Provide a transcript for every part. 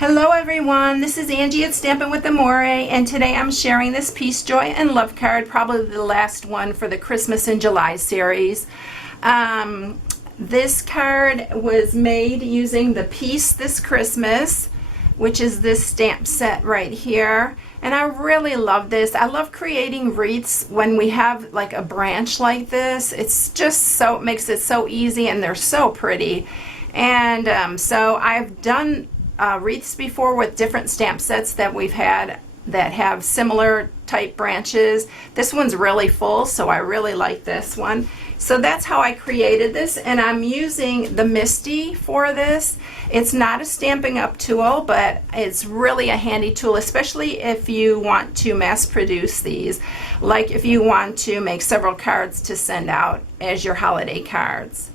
Hello everyone, this is Angie at Stampin' with Amore, and today I'm sharing this Peace, Joy, and Love card, probably the last one for the Christmas in July series. This card was made using the Peace This Christmas, which is this stamp set right here. And I really love this. I love creating wreaths when we have like a branch like this. It's just so, it makes it so easy, and they're so pretty. And so I've done wreaths before with different stamp sets that we've had that have similar type branches. This one's really full, so I really like this one. So that's how I created this, and I'm using the Misty for this. It's not a Stampin' Up tool, but it's really a handy tool, especially if you want to mass produce these, like if you want to make several cards to send out as your holiday cards.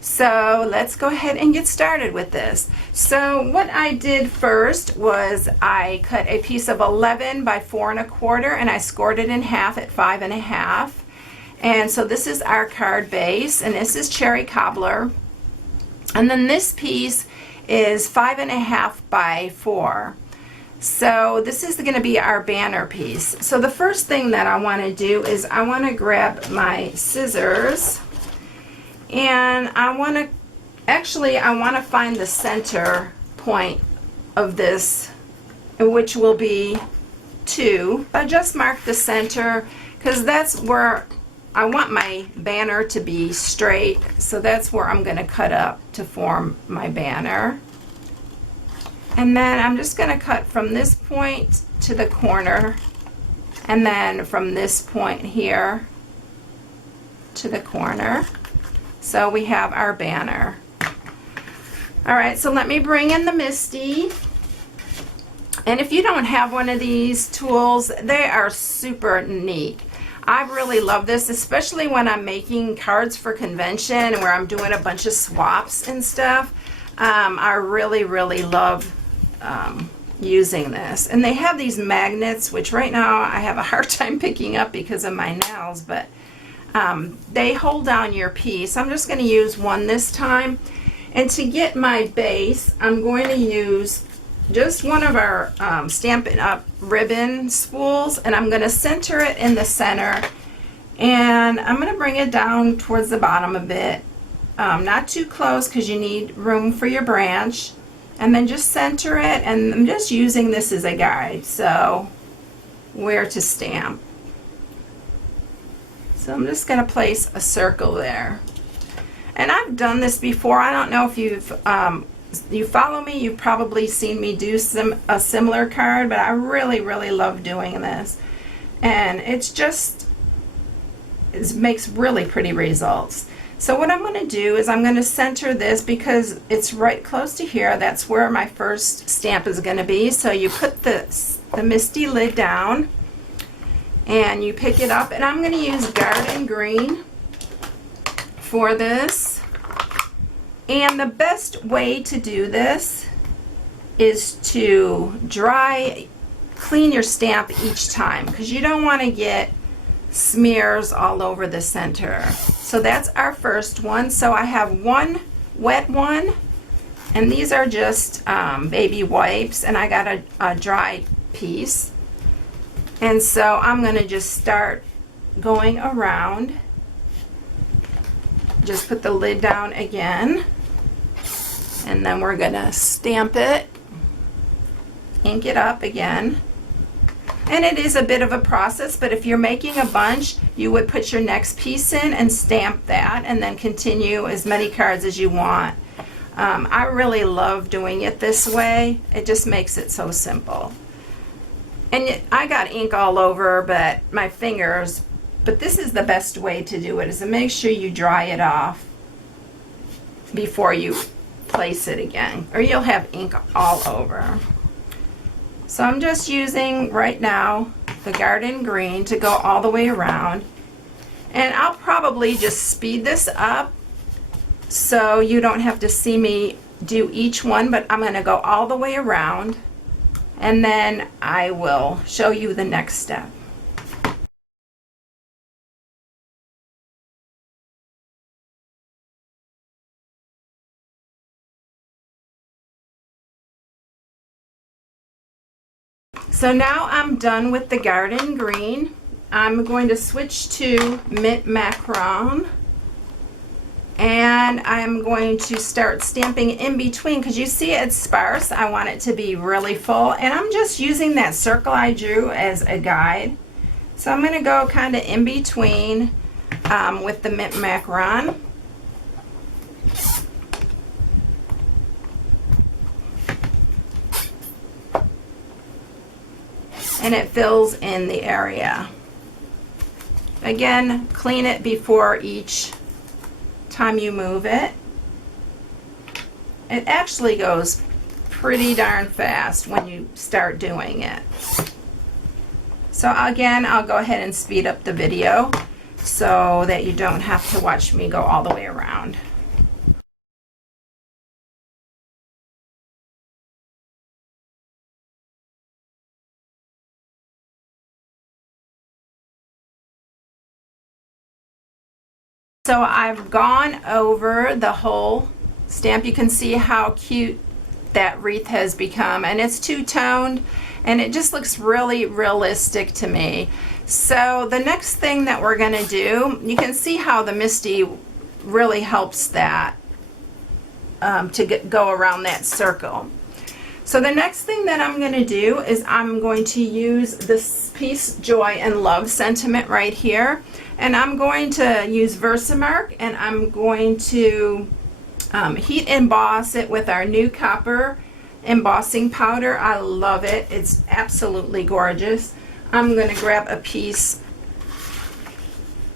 So let's go ahead and get started with this. So what I did first was I cut a piece of 11 by 4 1/4, and I scored it in half at 5 1/2. And so this is our card base, and this is Cherry Cobbler. And then this piece is 5 1/2 by 4. So this is going to be our banner piece. So the first thing that I want to do is I want to grab my scissors, and I want to find the center point of this, which will be 2. I just marked the center because that's where I want my banner to be straight, so that's where I'm going to cut up to form my banner. And then I'm just going to cut from this point to the corner, and then from this point here to the corner. So we have our banner. Alright, so let me bring in the Misty. And if you don't have one of these tools, they are super neat. I really love this, especially when I'm making cards for convention and where I'm doing a bunch of swaps and stuff. I really love using this. And they have these magnets, which right now I have a hard time picking up because of my nails, but they hold down your piece. I'm just going to use one this time. And to get my base, I'm going to use just one of our Stampin' Up ribbon spools, and I'm going to center it in the center, and I'm going to bring it down towards the bottom a bit, not too close because you need room for your branch, and then just center it. And I'm just using this as a guide, so where to stamp. So I'm just going to place a circle there. And I've done this before. I don't know if you follow me, you've probably seen me do a similar card, but I really love doing this. And it makes really pretty results. So what I'm going to do is I'm going to center this because it's right close to here. That's where my first stamp is going to be. So you put the Misty lid down, and you pick it up, and I'm going to use Garden Green for this. And the best way to do this is to clean your stamp each time, because you don't want to get smears all over the center. So that's our first one. So I have one wet one, and these are just baby wipes, and I got a dry piece. And so I'm going to just start going around. Just put the lid down again, and then we're going to stamp it, ink it up again. And it is a bit of a process, but if you're making a bunch, you would put your next piece in and stamp that, and then continue as many cards as you want. I really love doing it this way. It just makes it so simple. And I got ink all over my fingers, but this is the best way to do it, is to make sure you dry it off before you place it again, or you'll have ink all over. So I'm just using right now the Garden Green to go all the way around, and I'll probably just speed this up so you don't have to see me do each one, but I'm going to go all the way around, and then I will show you the next step. So now I'm done with the garden green. I'm going to switch to mint macaron. And I'm going to start stamping in between because you see it's sparse. I want it to be really full. And I'm just using that circle I drew as a guide. So I'm going to go kind of in between with the mint macaron. And it fills in the area. Again, clean it before each time you move it. It actually goes pretty darn fast when you start doing it. So again, I'll go ahead and speed up the video so that you don't have to watch me go all the way around. So I've gone over the whole stamp. You can see how cute that wreath has become, and it's two-toned and it just looks really realistic to me. So the next thing that we're going to do, you can see how the Misty really helps that to go around that circle. So the next thing that I'm going to do is I'm going to use this Peace, Joy, and Love sentiment right here. And I'm going to use Versamark, and I'm going to heat emboss it with our new copper embossing powder. I love it. It's absolutely gorgeous. I'm going to grab a piece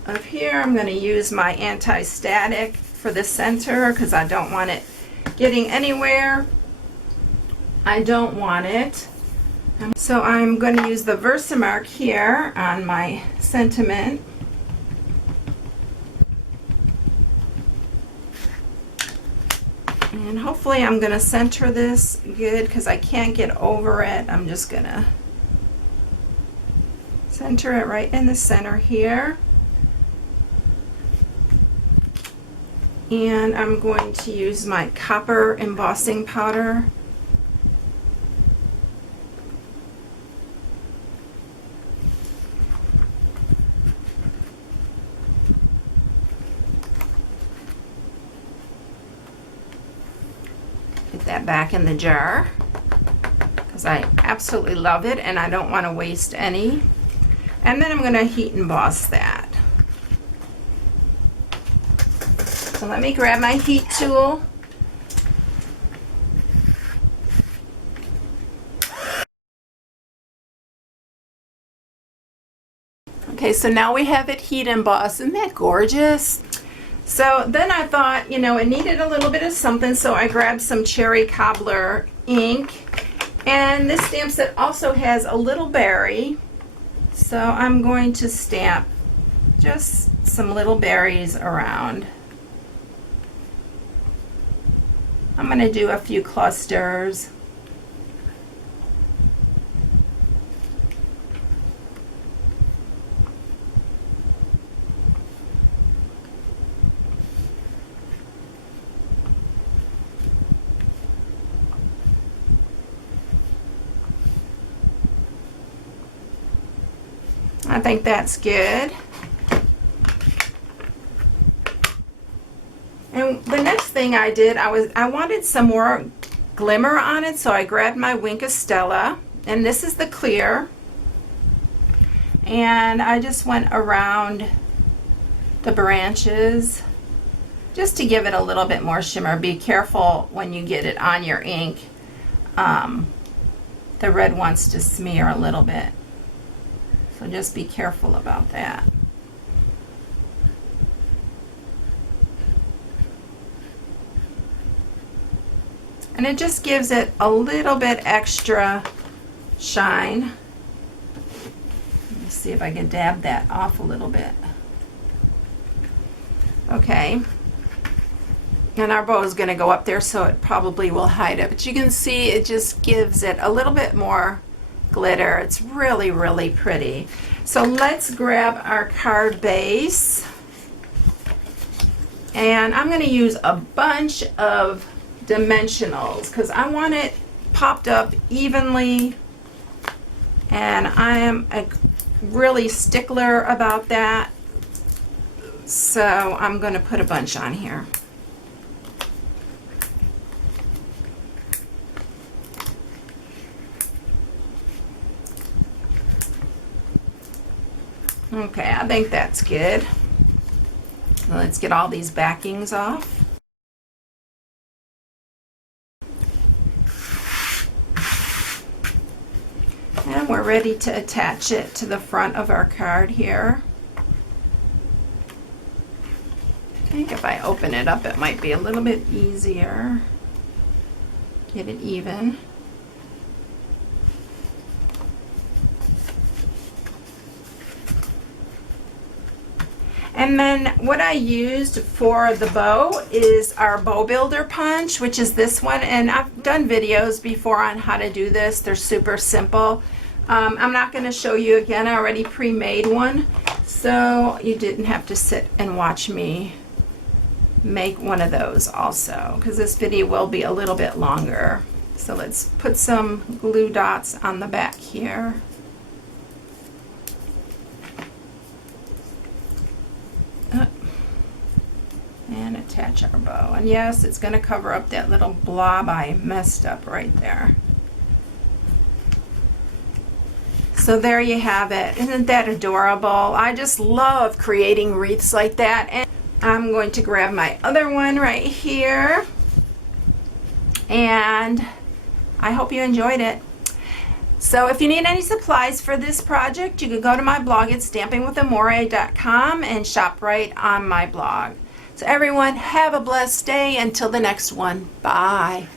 of here. I'm going to use my anti-static for the center because I don't want it getting anywhere I don't want it. So I'm going to use the Versamark here on my sentiment. And hopefully I'm going to center this good because I can't get over it. I'm just going to center it right in the center here. And I'm going to use my copper embossing powder. That back in the jar because I absolutely love it and I don't want to waste any. And then I'm going to heat emboss that. So let me grab my heat tool. Okay, so now we have it heat embossed. Isn't that gorgeous? So then I thought, you know, it needed a little bit of something, so I grabbed some cherry cobbler ink. And this stamp set also has a little berry. So I'm going to stamp just some little berries around. I'm going to do a few clusters. I think that's good. And the next thing I did, I wanted some more glimmer on it, so I grabbed my Wink of Stella, and this is the clear. And I just went around the branches just to give it a little bit more shimmer. Be careful when you get it on your ink. The red wants to smear a little bit. So just be careful about that. And it just gives it a little bit extra shine. Let me see if I can dab that off a little bit. Okay. And our bow is going to go up there, so it probably will hide it. But you can see it just gives it a little bit more glitter. It's really, really pretty. So let's grab our card base. And I'm going to use a bunch of dimensionals because I want it popped up evenly And I am a really stickler about that, so I'm going to put a bunch on here. Okay, I think that's good. Let's get all these backings off. And we're ready to attach it to the front of our card here. I think if I open it up, it might be a little bit easier. Get it even. And then what I used for the bow is our bow builder punch, which is this one. And I've done videos before on how to do this. They're super simple. I'm not going to show you again. I already pre-made one, so you didn't have to sit and watch me make one of those also, because this video will be a little bit longer. So let's put some glue dots on the back here. And attach our bow. And yes, it's going to cover up that little blob I messed up right there. So there you have it. Isn't that adorable? I just love creating wreaths like that. And I'm going to grab my other one right here. And I hope you enjoyed it. So if you need any supplies for this project, you can go to my blog at stampingwithamore.com and shop right on my blog. So everyone, have a blessed day until the next one. Bye.